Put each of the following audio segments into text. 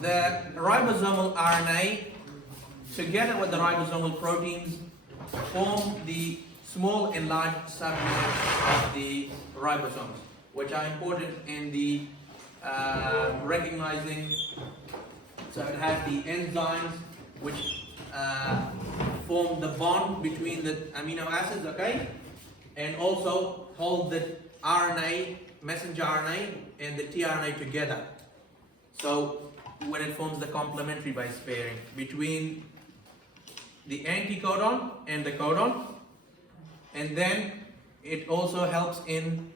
the ribosomal RNA together with the ribosomal proteins form the small enlarged subunits of the ribosomes, which are important in the recognizing. So it has the enzymes which form the bond between the amino acids, okay, and also hold the RNA, messenger RNA, and the tRNA together. So when it forms the complementary base pairing between the anticodon and the codon, and then it also helps in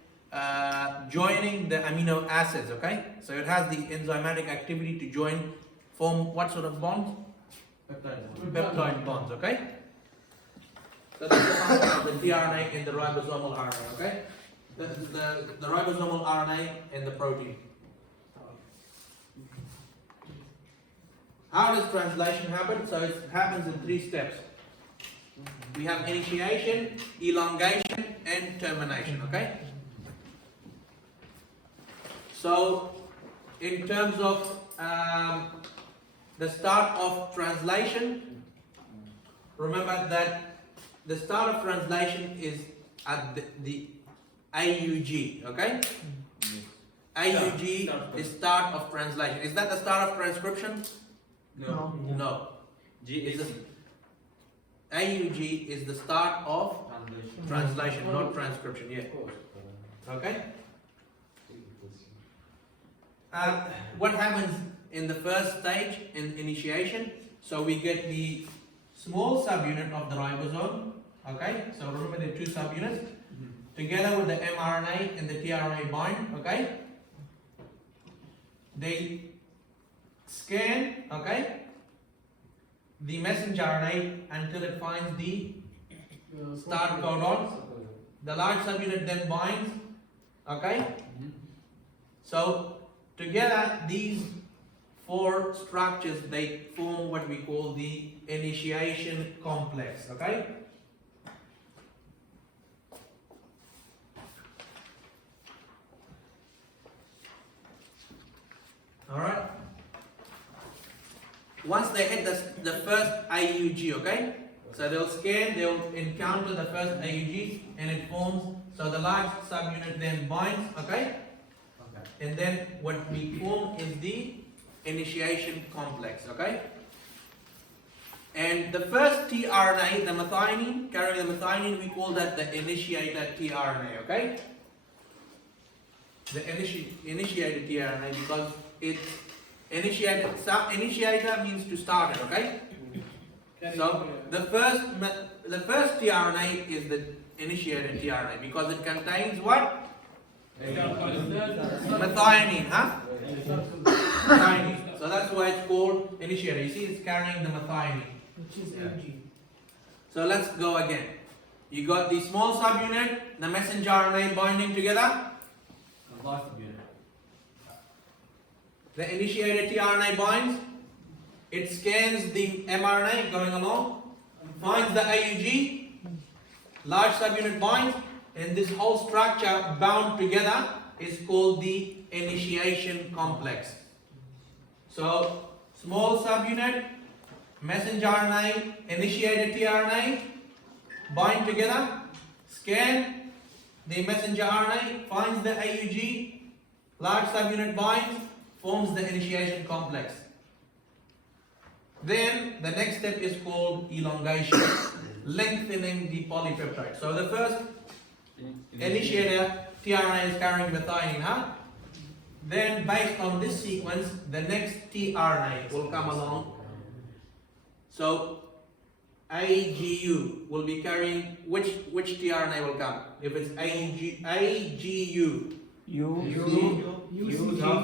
joining the amino acids, okay? So it has the enzymatic activity to join, form what sort of bonds? Peptide bonds, okay? So that's the function of the tRNA and the ribosomal RNA, okay? The ribosomal RNA and the protein. How does translation happen? So it happens in 3 steps. We have initiation, elongation, and termination, okay? So in terms of the start of translation, remember that the start of translation is at the AUG, okay? AUG is start of translation. Is that the start of transcription? No. No. G is the AUG is the start of translation, not transcription. Yeah. Okay. What happens in the first stage in initiation? So we get the small subunit of the ribosome. Okay. So remember the 2 subunits together with the mRNA and the tRNA bind. Okay. They scan, okay, the messenger RNA until it finds the start codon. The large subunit then binds, okay. So together these 4 structures, they form what we call the initiation complex, okay. All right. Once they hit the first AUG, okay? So they'll scan, they'll encounter the first AUG and it forms, so the large subunit then binds, okay? And then what we form is the initiation complex, okay? And the first tRNA, the methionine, carrying the methionine, we call that the initiator tRNA, okay? The initiator tRNA because it's initiator means to start it, okay? So the first tRNA is the initiator tRNA because it contains what? Methionine, huh? Methionine. So that's why it's called initiator. You see, it's carrying the methionine. Which is MG. So let's go again. You got the small subunit, the messenger RNA binding together. The initiator tRNA binds, it scans the mRNA going along, finds the AUG, large subunit binds, and this whole structure bound together is called the initiation complex. So, small subunit, messenger RNA, initiator tRNA, bind together, scan the messenger RNA, finds the AUG, large subunit binds, forms the initiation complex. Then the next step is called elongation, lengthening the polypeptide. So the first initiator tRNA is carrying methionine, huh? Then based on this sequence, the next tRNA will come along. So AGU will be carrying which tRNA will come? If it's AGU.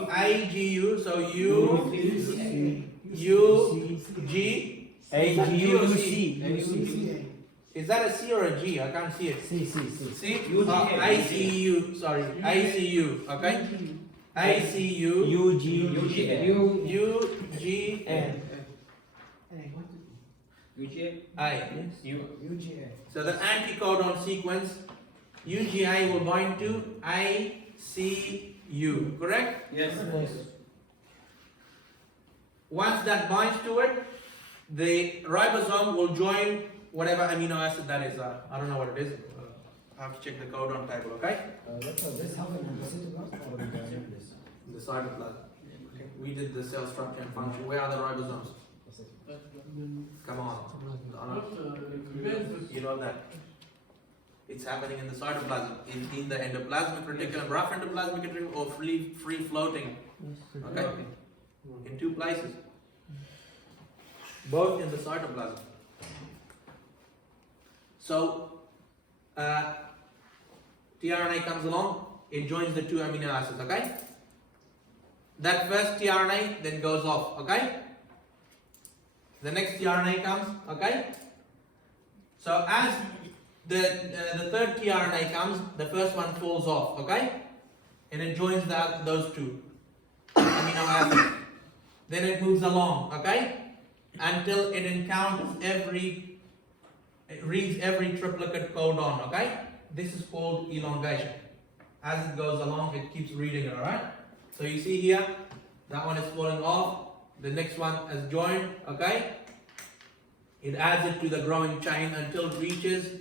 AGU, so Is that a C or a G? I can't see it. C. C? ICU, sorry. ICU, okay? ICU. UGN. I. So the anticodon sequence, UGI will bind to ICU, correct? Yes. Once that binds to it, the ribosome will join whatever amino acid that is. I don't know what it is. I have to check the code on table, okay? This happens in the cytoplasm or in the The cytoplasm. We did the cell structure and function. Where are the ribosomes? Come on. You know that. It's happening in the cytoplasm, in the endoplasmic reticulum, rough endoplasmic reticulum, or free floating. Okay? In two places. Both in the cytoplasm. So, tRNA comes along, it joins the two amino acids, okay? That first tRNA then goes off, okay? The next tRNA comes, okay? So as the third tRNA comes, the first one falls off, okay? And it joins those two amino acids. Then it moves along, okay? Until it encounters it reads every triplicate codon, okay? This is called elongation. As it goes along, it keeps reading it, alright? So you see here, that one is falling off, the next one is joined, okay? It adds it to the growing chain until it reaches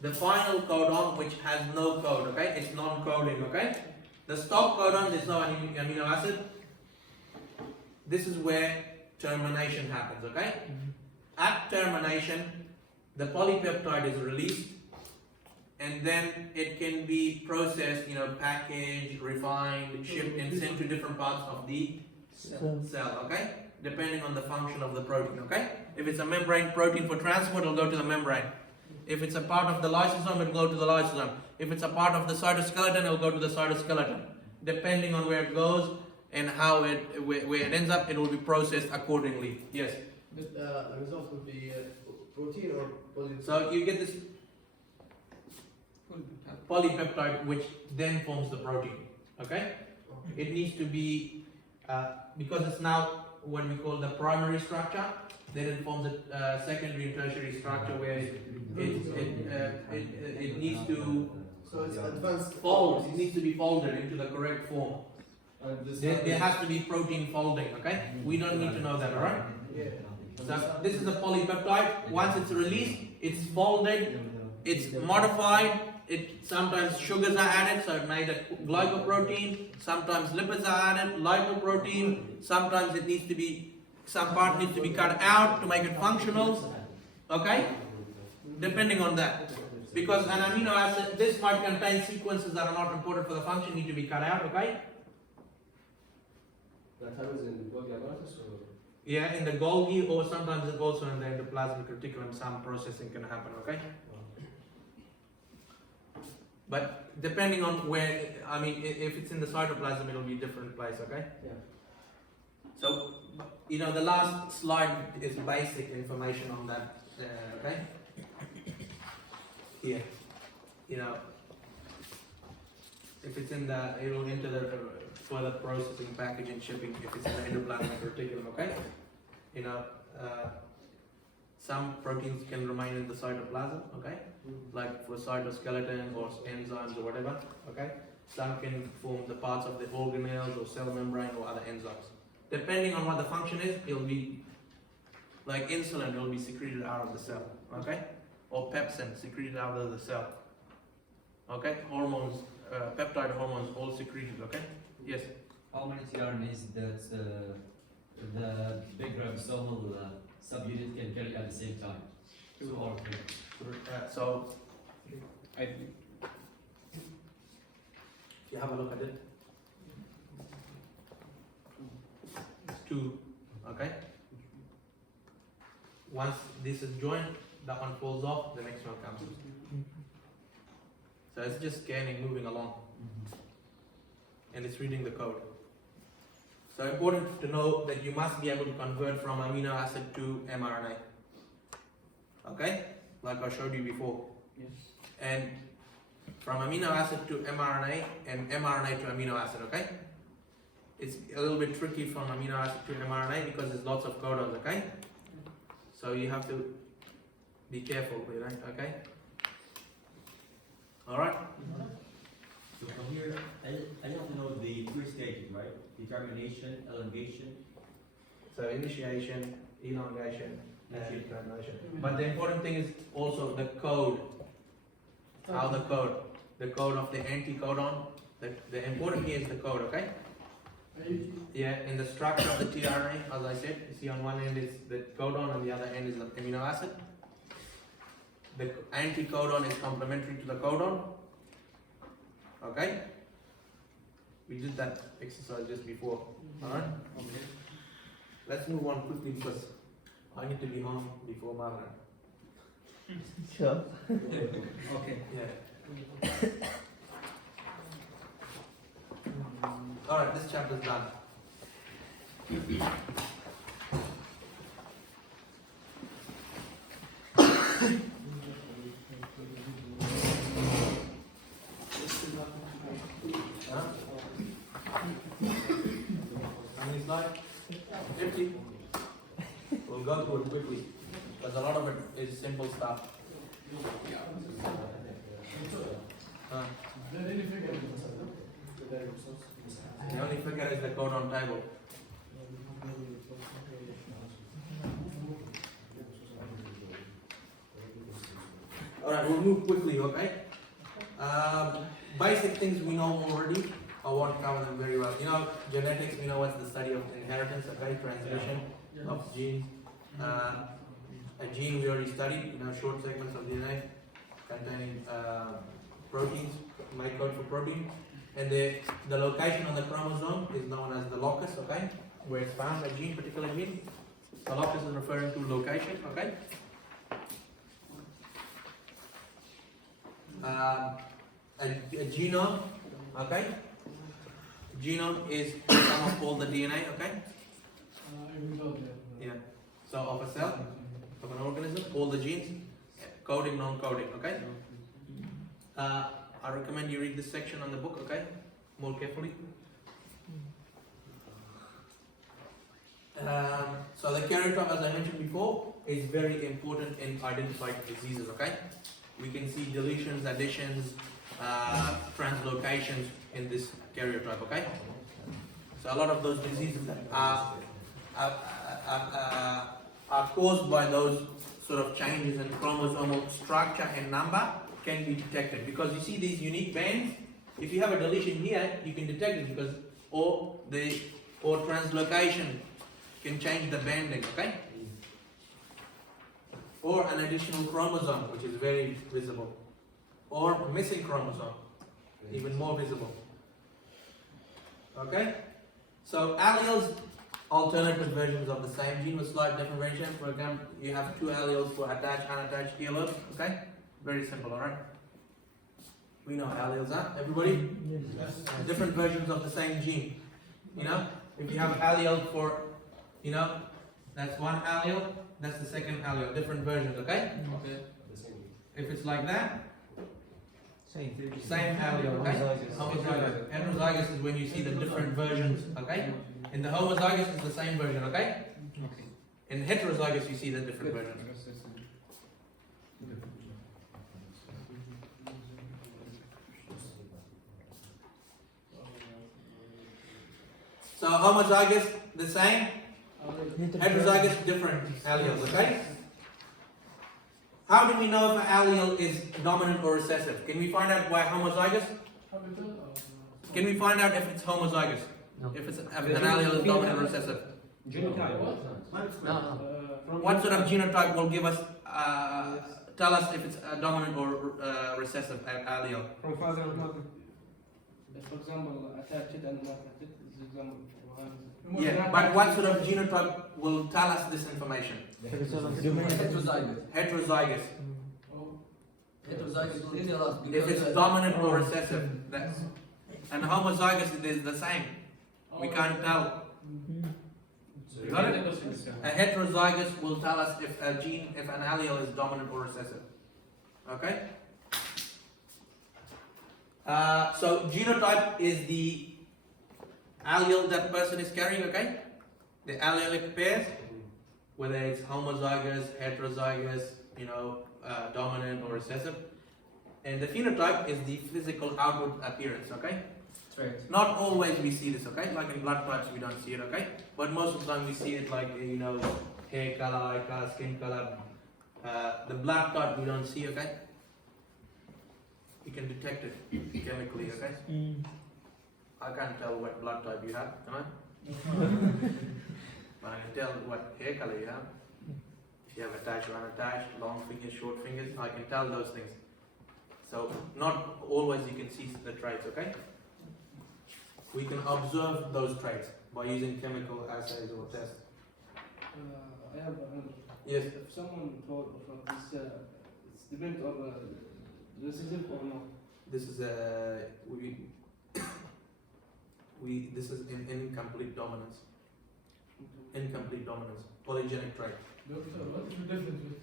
the final codon, which has no code, okay? It's non-coding, okay? The stop codon, there's no amino acid. This is where termination happens, okay? At termination, the polypeptide is released, and then it can be processed, packaged, refined, shipped, and sent to different parts of the cell, okay? Depending on the function of the protein, okay? If it's a membrane protein for transport, it'll go to the membrane. If it's a part of the lysosome, it'll go to the lysosome. If it's a part of the cytoskeleton, it'll go to the cytoskeleton. Depending on where it goes and how where it ends up, it will be processed accordingly. Yes? But the result would be protein or polypeptide? So you get this polypeptide, which then forms the protein, okay? It needs to be, because it's now what we call the primary structure, then it forms a secondary and tertiary structure where it needs to So it's advanced fold, it needs to be folded into the correct form. There has to be protein folding, okay? We don't need to know that, alright? Yeah. So this is a polypeptide. Once it's released, it's folded, it's modified. Sometimes sugars are added, so it made a glycoprotein. Sometimes lipids are added, lipoprotein. Sometimes some part needs to be cut out to make it functional. Okay? Depending on that. Because an amino acid, this might contain sequences that are not important for the function, need to be cut out, okay? That happens in the Golgi apparatus or? Yeah, in the Golgi, or sometimes it's also in the endoplasmic reticulum, some processing can happen, okay? But depending on where, if it's in the cytoplasm, it'll be a different place, okay? Yeah. So, the last slide is basic information on that, okay? Here, if it's in it'll enter the further processing, packaging, shipping, if it's in the endoplasmic reticulum, okay? Some proteins can remain in the cytoplasm, okay? Like for cytoskeleton or enzymes or whatever, okay? Some can form the parts of the organelles or cell membrane or other enzymes. Depending on what the function is, it'll be like insulin, it'll be secreted out of the cell, okay? Or pepsin secreted out of the cell, okay? Hormones, peptide hormones, all secreted, okay? Yes? How many tRNAs that the big ribosomal subunit can carry at the same time? 2 or 3? So, if you have a look at it, it's 2, okay? Once this is joined, that one falls off, the next one comes. So it's just scanning, moving along, and it's reading the code. So important to know that you must be able to convert from amino acid to mRNA. Okay? Like I showed you before. Yes. And from amino acid to mRNA and mRNA to amino acid, okay? It's a little bit tricky from amino acid to mRNA because there's lots of codons, okay? So you have to be careful with it, okay? Alright? So from here, I have to know the 3 stages, right? Determination, elongation. So So initiation, elongation, and termination. But the important thing is also the code. How the code of the anticodon. The important here is the code, okay? Yeah, in the structure of the tRNA, as I said, you see on one end is the codon and the other end is the amino acid. The anticodon is complementary to the codon. Okay? We did that exercise just before. Alright? Okay. Let's move on quickly because I need to be home before Maghrib. Sure. Okay. Yeah. Alright, this chapter is done. Huh? How many slides? 50. We'll go through it quickly because a lot of it is simple stuff. Huh? The only figure is the codon table. Alright, we'll move quickly, okay? Basic things we know already. I won't cover them very well. You know, genetics, we know what's the study of inheritance, okay? Transmission of genes. A gene we already studied, you know, short segments of DNA containing proteins, make code for protein. And the location on the chromosome is known as the locus, okay? Where it's found, a gene, particular gene. The locus is referring to location, okay? A genome, okay? Genome is the sum of all the DNA, okay? Yeah. So of a cell, of an organism, all the genes, coding, non-coding, okay? I recommend you read this section on the book, okay? More carefully. So the karyotype, as I mentioned before, is very important in identifying diseases, okay? We can see deletions, additions, translocations in this karyotype, okay? So a lot of those diseases are caused by those sort of changes in chromosomal structure and number can be detected because you see these unique bands. If you have a deletion here, you can detect it because or translocation can change the banding, okay? Or an additional chromosome, which is very visible, or missing chromosome, even more visible. Okay? So alleles, alternative versions of the same gene with slight different variation. For example, you have two alleles for attached, unattached earlobes. Okay? Very simple, alright? We know alleles, huh? Everybody? Yes. Different versions of the same gene. You know? If you have allele for, you know, that's one allele, that's the second allele. Different versions, okay? Okay. If it's like that, Same allele, okay? Homozygous. Heterozygous is when you see the different versions, okay? In the homozygous is the same version, okay? In heterozygous you see the different versions. So homozygous, the same. Heterozygous, different alleles, okay? How do we know if an allele is dominant or recessive? Can we find out why homozygous? Can we find out if it's homozygous? No. If an allele is dominant or recessive? Genotype. What sort of genotype will give us, tell us if it's a dominant or recessive allele? From father and mother. For example, attached and not attached is example. Yeah, but what sort of genotype will tell us this information? Heterozygous. Heterozygous. Heterozygous will tell us If because it's dominant or recessive, that's, and homozygous it is the same. We can't tell. You got it? A heterozygous will tell us if a gene, if an allele is dominant or recessive. Okay? So genotype is the allele that person is carrying, okay? The allelic pairs, whether it's homozygous, heterozygous, you know, dominant or recessive. And the phenotype is the physical outward appearance, okay? Straight. Not always we see this, okay? Like in blood types we don't see it, okay? But most of the time we see it like, hair color, eye color, skin color. The blood type we don't see, okay? You can detect it chemically, okay? I can't tell what blood type you have, can I? But I can tell what hair color you have. If you have attached or unattached, long fingers, short fingers, I can tell those things. So not always you can see the traits, okay? We can observe those traits by using chemical assays or tests. I have another. Yes. If someone told of this, it's depends on recessive or not. This is this is incomplete dominance. Incomplete dominance. Polygenic trait. Doctor, what is the difference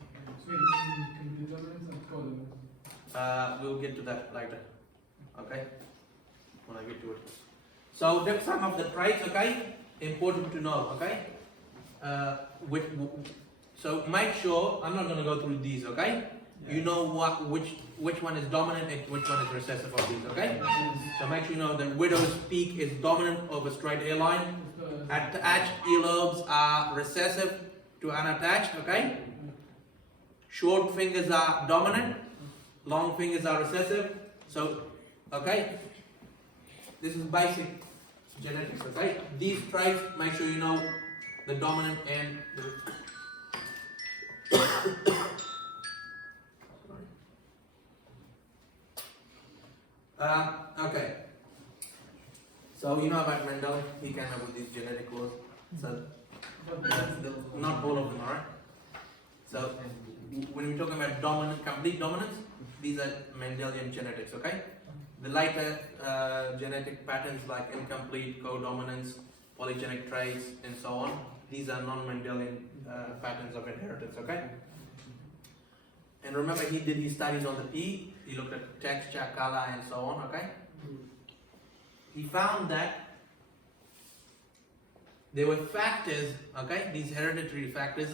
between complete dominance and codominance? We'll get to that later. Okay? When I get to it. So that's some of the traits, okay? Important to know, okay? So make sure, I'm not going to go through these, okay? You know which one is dominant and which one is recessive of these, okay? So make sure you know the widow's peak is dominant over straight hairline. Attached earlobes are recessive to unattached, okay? Short fingers are dominant, long fingers are recessive. So, okay? This is basic genetics, okay? These traits, make sure you know the dominant and the okay. So you know about Mendel, he came up with these genetic laws. So not all of them, alright? So when we're talking about dominant, complete dominance, these are Mendelian genetics, okay? The later genetic patterns like incomplete, codominance, polygenic traits, and so on, these are non-Mendelian patterns of inheritance, okay? And remember, he did his studies on the P, he looked at texture, color, and so on, okay? He found that there were factors, okay, these hereditary factors,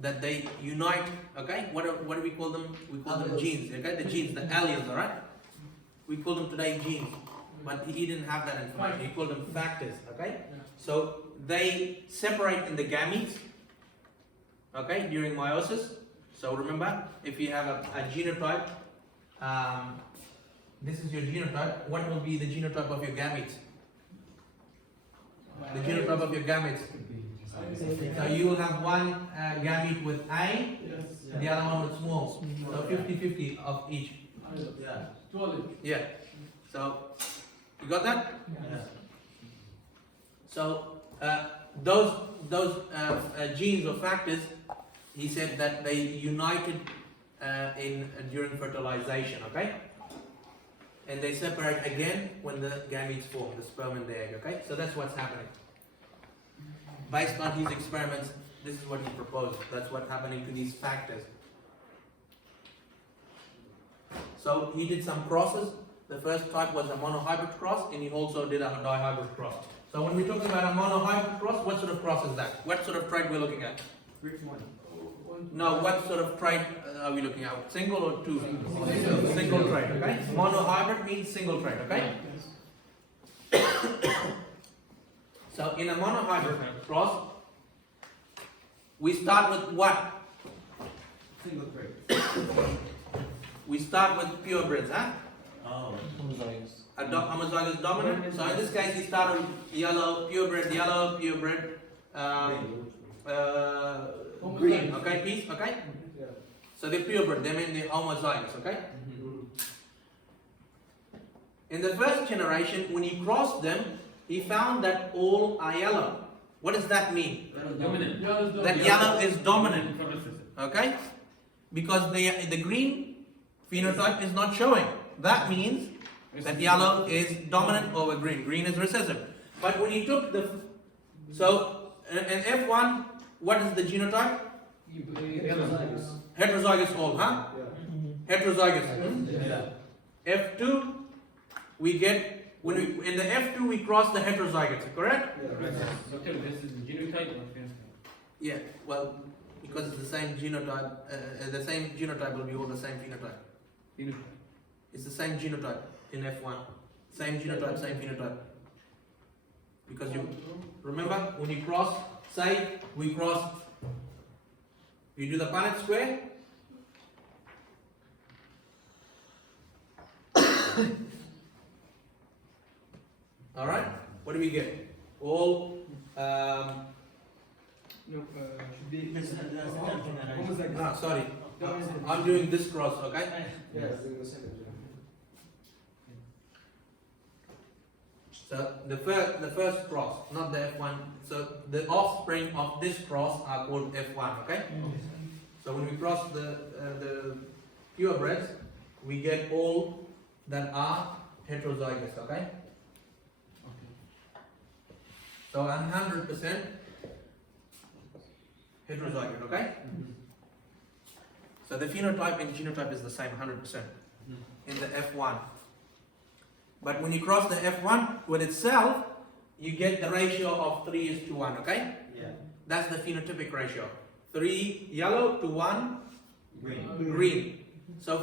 that they unite, okay? What do we call them? We call them genes, okay? The genes, the alleles, alright? We call them today genes, but he didn't have that information. He called them factors, okay? So they separate in the gametes, okay, during meiosis. So remember, if you have a genotype, this is your genotype. What will be the genotype of your gametes? The genotype of your gametes. So you will have one gamete with A, the other one with small. So 50-50 of each. Yeah. 12. Yeah. So you got that? Yeah. So those genes or factors, he said that they united during fertilization, okay? And they separate again when the gametes form, the sperm and the egg, okay? So that's what's happening. Based on his experiments, this is what he proposed. That's what's happening to these factors. So he did some crosses. The first type was a monohybrid cross, and he also did a dihybrid cross. So when we're talking about a monohybrid cross, what sort of cross is that? What sort of trait we're looking at? Which one? No, what sort of trait are we looking at? Single or two? Single trait, okay? Monohybrid means single trait, okay? So in a monohybrid cross, we start with what? Single trait. We start with purebreds, huh? Oh. A homozygous dominant. So in this case, he started with yellow, purebred, green, okay, peace, okay? Yeah. So they're purebred, they mean they're homozygous, okay? In the first generation, when he crossed them, he found that all are yellow. What does that mean? Dominant. That yellow is dominant, okay? Because the green phenotype is not showing. That means that yellow is dominant over green. Green is recessive. But when he took the... So, in F1, what is the genotype? Heterozygous all, huh? Heterozygous. Yeah. F2, we get... in the F2, we cross the heterozygotes, correct? Doctor, this is genotype or phenotype? Yeah, well, because it's the same genotype will be all the same phenotype. Phenotype. It's the same genotype in F1. Same genotype, same phenotype. Because you remember when you cross, say we cross, you do the Punnett square. All right. What do we get? All. No, should be. No, sorry. I'm doing this cross. Okay. Yes, in the second. So the first cross, not the F1. So the offspring of this cross are called F1. Okay. So when we cross the purebreds, we get all that are heterozygous. Okay. So 100% heterozygous. Okay. So the phenotype and genotype is the same, 100% in the F1. But when you cross the F1 with itself, you get the ratio of 3:1, okay? Yeah. That's the phenotypic ratio. 3 yellow to 1 Green. green. So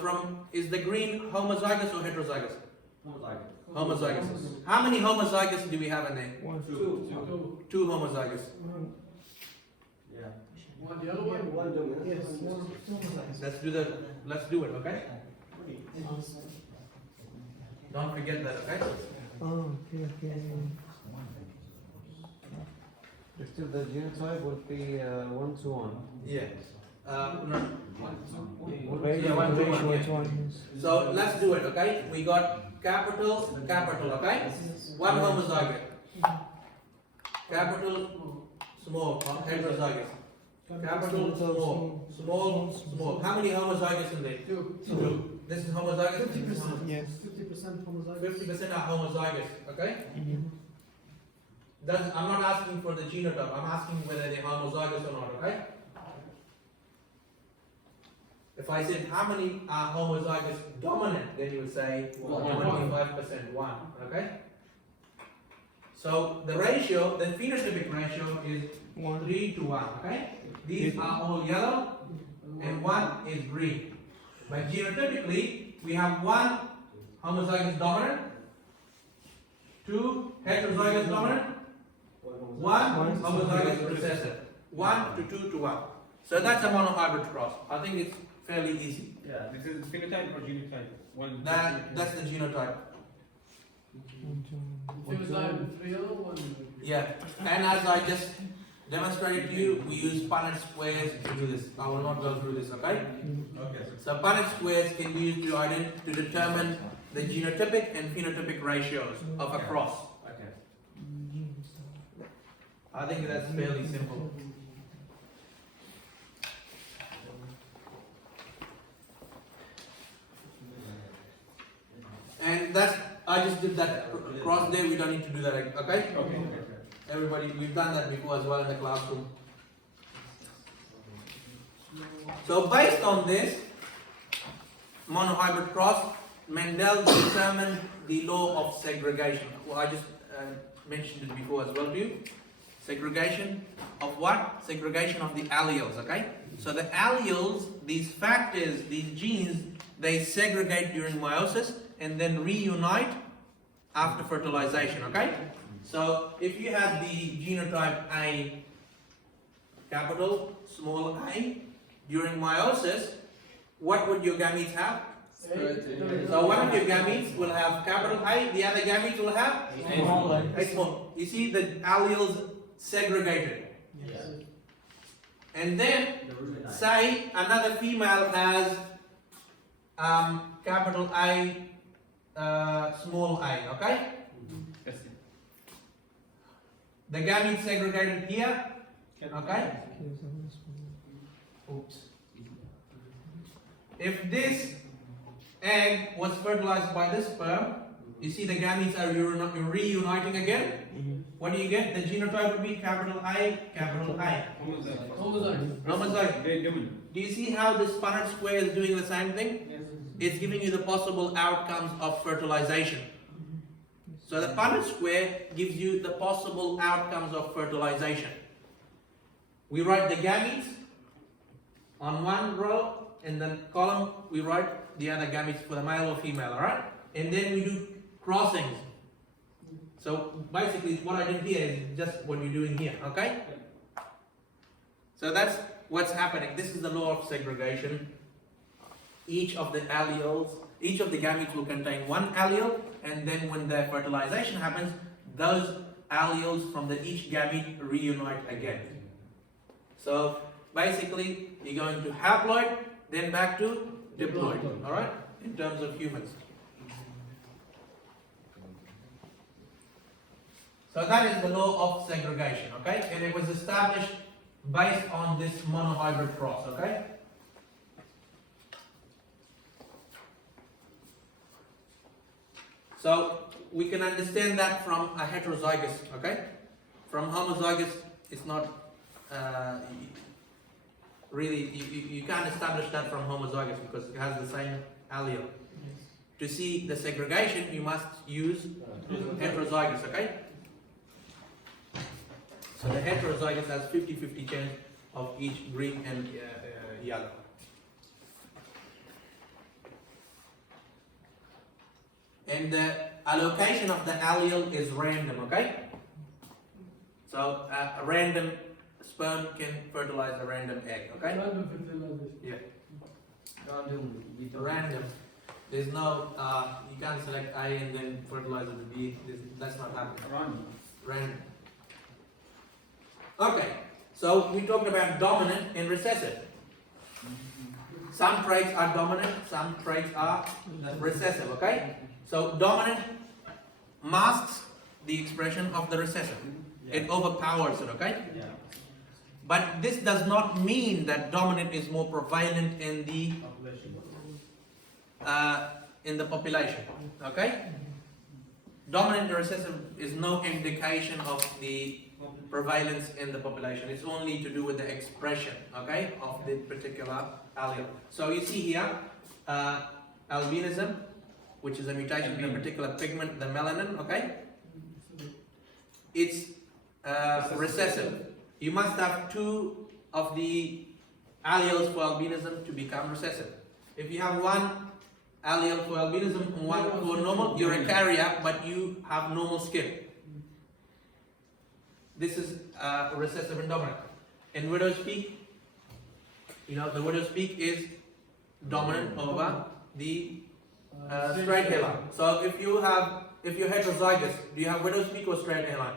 is the green homozygous or heterozygous? Homozygous. How many homozygous do we have in there? 1, 2. 2 homozygous. Yeah. One yellow one. One dominant. Yes, Let's do it, okay? Don't forget that, okay? Oh, okay. Still the genotype would be 1 to 1. Yeah. No. Ratio, one to ratio one, to yeah. 1, yes. So let's do it, okay? We got capital, okay? One homozygous. Capital, small, heterozygous. Capital, small. How many homozygous in there? 2. This is homozygous? 50%. Yes. 50% homozygous. 50% are homozygous, okay? I'm not asking for the genotype, I'm asking whether they're homozygous or not, okay? If I said how many are homozygous dominant, then you would say 25%, 1, okay? So the ratio, the phenotypic ratio is 3 to 1, okay? These are all yellow and 1 is green. But genotypically, we have 1 homozygous dominant, 2 heterozygous dominant, 1 homozygous recessive. 1 to 2 to 1. So that's a monohybrid cross. I think it's fairly easy. Yeah. This is phenotype or genotype? One. That's the genotype. Phenotype 3 yellow, 1 Yeah. And as I just demonstrated to you, we use Punnett squares to do this. I will not go through this, okay? Okay. So Punnett squares can be used to determine the genotypic and phenotypic ratios of a cross. Okay. I think that's fairly simple. And I just did that cross there, we don't need to do that, okay? Okay. Everybody, we've done that before as well in the classroom. So based on this monohybrid cross, Mendel determined the law of segregation. Well, I just mentioned it before as well to you. Segregation of what? Segregation of the alleles, okay? So the alleles, these factors, these genes, they segregate during meiosis and then reunite after fertilization, okay? So if you had the genotype A, capital, small a, during meiosis, what would your gametes have? So one of your gametes will have capital A, the other gametes will have a small. You see the alleles segregated. Yeah. And then, say another female has capital A, small a, okay? The gametes segregated here, okay? Oops. If this egg was fertilized by this sperm, you see the gametes are reuniting again. What do you get? The genotype would be capital A, capital A. Homozygous. Very dominant. Do you see how this Punnett square is doing the same thing? Yes. It's giving you the possible outcomes of fertilization. So the Punnett square gives you the possible outcomes of fertilization. We write the gametes on one row, and then column we write the other gametes for the male or female, alright? And then we do crossings. So basically what I did here is just what you're doing here, okay? So that's what's happening. This is the law of segregation. Each of the alleles, each of the gametes will contain one allele, and then when the fertilization happens, those alleles from each gamete reunite again. So basically, you're going to haploid, then back to diploid, alright? In terms of humans. So that is the law of segregation, okay? And it was established based on this monohybrid cross, okay? So we can understand that from a heterozygous, okay? From homozygous, it's not really, you can't establish that from homozygous because it has the same allele. To see the segregation, you must use heterozygous, okay? So the heterozygous has 50-50 chance of each green and yellow. And the allocation of the allele is random, okay? So a random sperm can fertilize a random egg, okay? Random fertilization. Yeah. Random. There's no, you can't select A and then fertilize with B. That's not happening. Random. Okay, so we talked about dominant and recessive. Some traits are dominant, some traits are recessive, okay? So dominant masks the expression of the recessive. It overpowers it, okay? But this does not mean that dominant is more prevalent in the population, okay? Dominant and recessive is no indication of the prevalence in the population. It's only to do with the expression, okay, of the particular allele. So you see here, albinism, which is a mutation in a particular pigment, the melanin, okay? It's recessive. You must have two of the alleles for albinism to become recessive. If you have one allele for albinism and one for normal, you're a carrier, but you have normal skin. This is recessive and dominant. In widow's peak, you know, the widow's peak is dominant over the straight hairline. So if you're heterozygous, do you have widow's peak or straight hairline?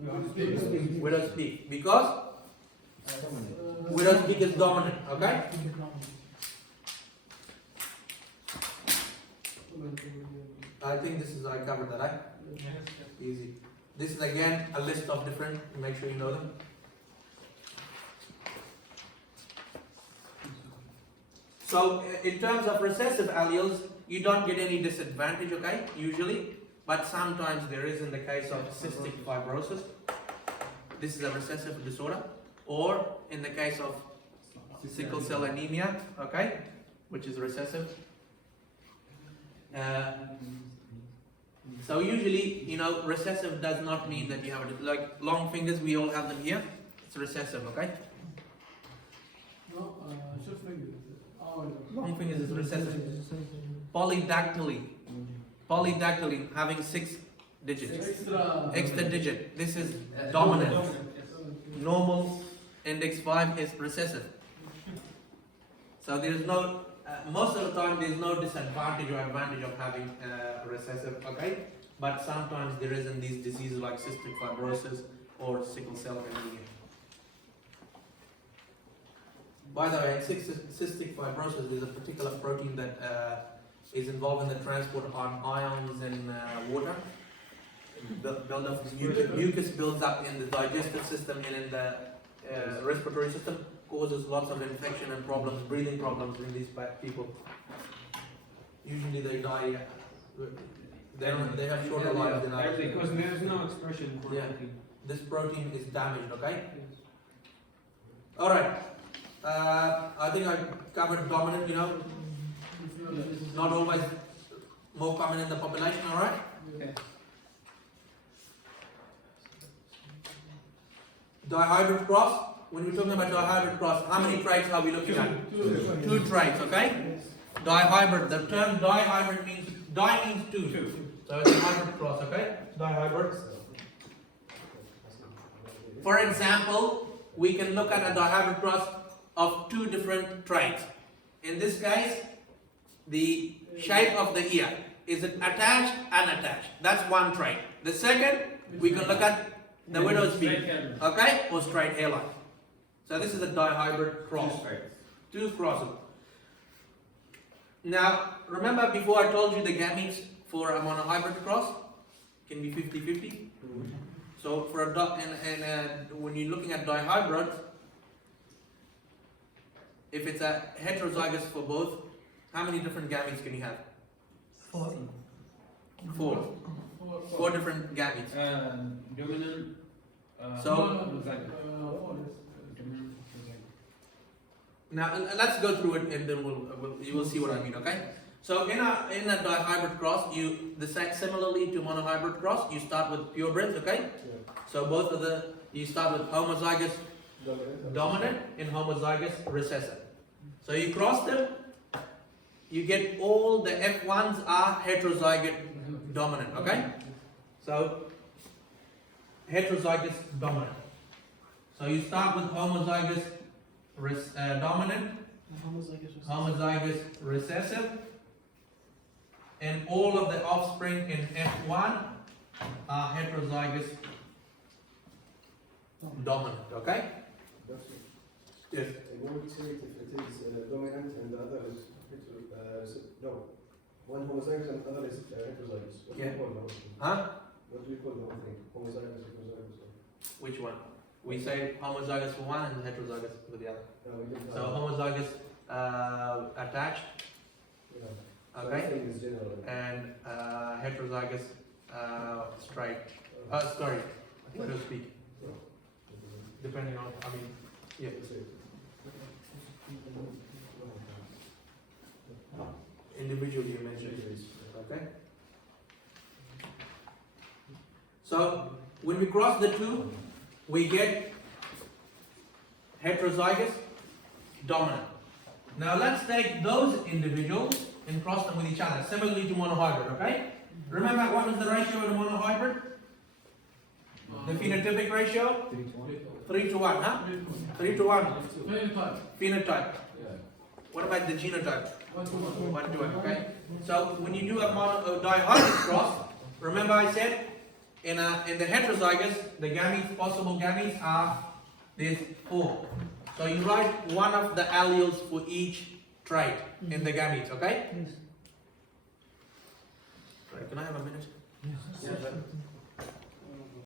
Widow's peak. Because widow's peak is dominant, okay? I think I covered that, right? Easy. This is again a list of different, make sure you know them. So in terms of recessive alleles, you don't get any disadvantage, okay, usually, but sometimes there is in the case of cystic fibrosis. This is a recessive disorder, or in the case of sickle cell anemia, okay, which is recessive. So usually, you know, recessive does not mean that you have it. Like long fingers, we all have them here. It's recessive, okay? No, short fingers. Long fingers is recessive. Polydactyly. Polydactyly, having 6 digits. Extra digit. This is dominant. Normal index 5 is recessive. So there is no, most of the time there is no disadvantage or advantage of having recessive, okay? But sometimes there is in these diseases like cystic fibrosis or sickle cell anemia. By the way, in cystic fibrosis, there's a particular protein that is involved in the transport of ions in water. Mucus builds up in the digestive system and in the respiratory system, causes lots of infection and problems, breathing problems in these people. Usually they die. They have shorter lives than others. Because there is no expression for protein. This protein is damaged, okay? Alright. I think I covered dominant, you know. Not always more common in the population, alright? Okay. Dihybrid cross. When we're talking about dihybrid cross, how many traits are we looking at? 2 traits, okay? Dihybrid. The term dihybrid means di means 2. So it's a hybrid cross, okay? Dihybrid. For example, we can look at a dihybrid cross of two different traits. In this case, the shape of the ear. Is it attached, unattached? That's one trait. The second, we can look at the widow's peak, okay? Or straight hairline. So this is a dihybrid cross. Two crosses. Now, remember before I told you the gametes for a monohybrid cross can be 50-50? So for when you're looking at dihybrid, if it's a heterozygous for both, how many different gametes can you have? Four different gametes. Dominant. Now let's go through it and then you will see what I mean. Okay. So in a dihybrid cross, similarly to monohybrid cross, you start with purebreds. Okay. So both of you start with homozygous dominant and homozygous recessive. So you cross them, you get all the F1s are heterozygous dominant. Okay. So heterozygous dominant. So you start with homozygous dominant, homozygous recessive, and all of the offspring in F1 are heterozygous dominant. Okay? Yes. And what would say if it is dominant and the other is no? One homozygous and the other is heterozygous. What do Yeah. we call them? Huh? What do we call the whole thing? Homozygous, heterozygous? Which one? We say homozygous for one and heterozygous for the other. No, we didn't. So homozygous attached, Yeah. So okay, everything is general. and heterozygous straight. Sorry, so to speak. Depending on, yeah. Individually you mentioned. Okay. So when we cross the two, we get heterozygous dominant. Now let's take those individuals and cross them with each other, similarly to monohybrid, okay? Remember what is the ratio in a monohybrid? The phenotypic ratio? 3 to 1, huh? 3 to 1. Phenotype. What about the genotype? 1 to 1, okay? So when you do a dihybrid cross, remember I said in the heterozygous, the possible gametes are these 4. So you write one of the alleles for each trait in the gametes, okay? Right, can I have a minute? Yes.